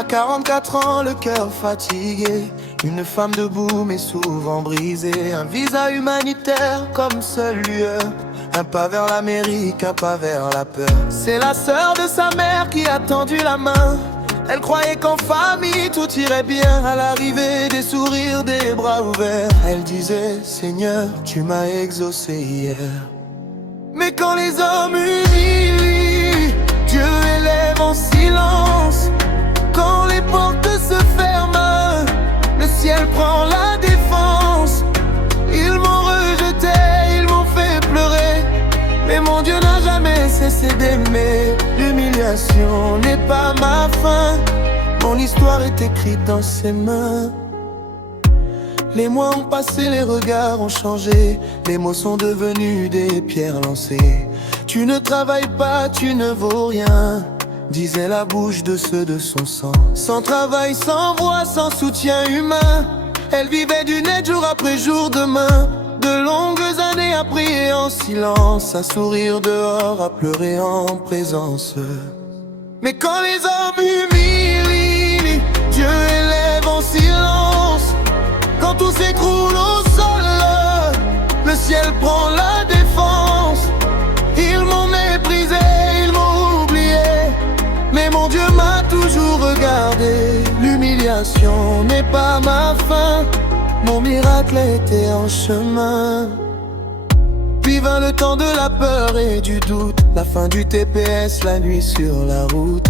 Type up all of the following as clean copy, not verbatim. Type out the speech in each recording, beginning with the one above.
À 44 ans, le cœur fatigué, une femme debout mais souvent brisée. Un visa humanitaire comme seule lueur, un pas vers l'Amérique, un pas vers la peur. C'est la sœur de sa mère qui a tendu la main. Elle croyait qu'en famille tout irait bien. À l'arrivée des sourires, des bras ouverts, elle disait: Seigneur, tu m'as exaucé hier. Mais quand les hommes humilient, Dieu élève en silence. Quand les portes se ferment, le ciel prend la défense. Ils m'ont rejeté, ils m'ont fait pleurer, mais mon Dieu n'a jamais cessé d'aimer. L'humiliation n'est pas ma fin, mon histoire est écrite dans ses mains. Les mois ont passé, les regards ont changé, les mots sont devenus des pierres lancées. Tu ne travailles pas, tu ne vaux rien, disait la bouche de ceux de son sang. Sans travail, sans voix, sans soutien humain, elle vivait d'une aide jour après jour de main. De longues années à prier en silence, à sourire dehors, à pleurer en présence. Mais quand les hommes humilient, Dieu élève en silence. Quand tout s'écroule au sol, le ciel prend la défense. Ils m'ont méprisé, ils m'ont oublié, mais mon Dieu m'a toujours regardé. L'humiliation n'est pas ma fin, mon miracle était en chemin. Puis vint le temps de la peur et du doute, la fin du TPS, la nuit sur la route.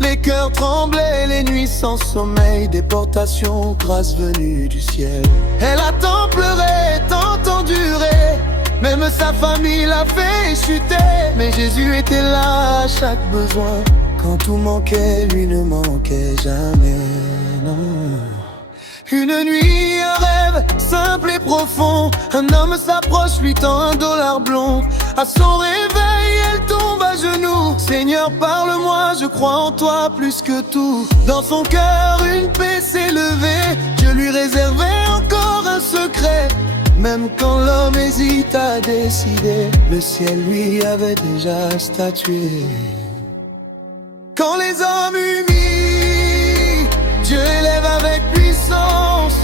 Les cœurs tremblaient, les nuits sans sommeil, déportation, grâce venue du ciel. Elle a tant pleuré, tant enduré, même sa famille l'a fait chuter. Mais Jésus était là à chaque besoin, quand tout manquait, lui ne manquait jamais, non. Une nuit, un rêve simple et profond, un homme s'approche, lui tend $1 blond. À son réveil, elle tombe à genoux. Seigneur, parle-moi, je crois en toi plus que tout. Dans son cœur, une paix s'est levée, Dieu lui réservait encore un secret. Même quand l'homme hésite à décider, le ciel lui avait déjà statué. Quand les hommes humilient, Dieu élève avec puissance.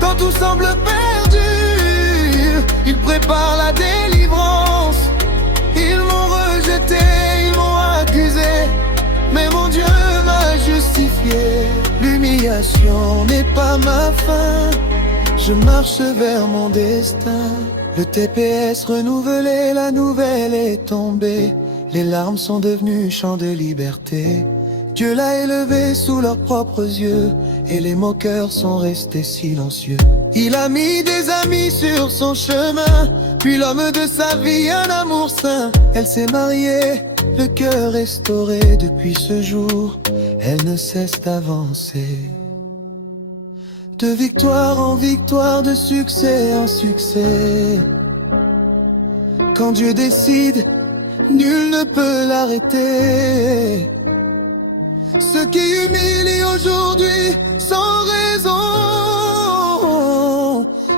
Quand tout semble perdu, il prépare la délivrance. Ils m'ont rejeté, ils m'ont accusé, mais mon Dieu m'a justifié. L'humiliation n'est pas ma fin, je marche vers mon destin. Le TPS renouvelé, la nouvelle est tombée. Les larmes sont devenues chants de liberté. Dieu l'a élevé sous leurs propres yeux, et les moqueurs sont restés silencieux. Il a mis des amis sur son chemin, puis l'homme de sa vie, un amour saint. Elle s'est mariée, le cœur restauré. Depuis ce jour, elle ne cesse d'avancer. De victoire en victoire, de succès en succès. Quand Dieu décide, nul ne peut l'arrêter. Ceux qui humilient aujourd'hui sans raison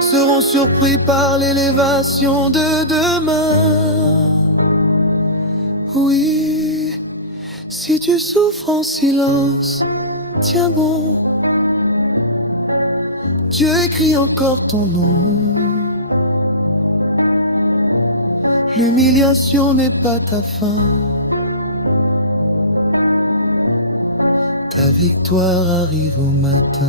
seront surpris par l'élévation de demain. Oui, si tu souffres en silence, tiens bon, Dieu écrit encore ton nom. L'humiliation n'est pas ta fin, ta victoire arrive au matin.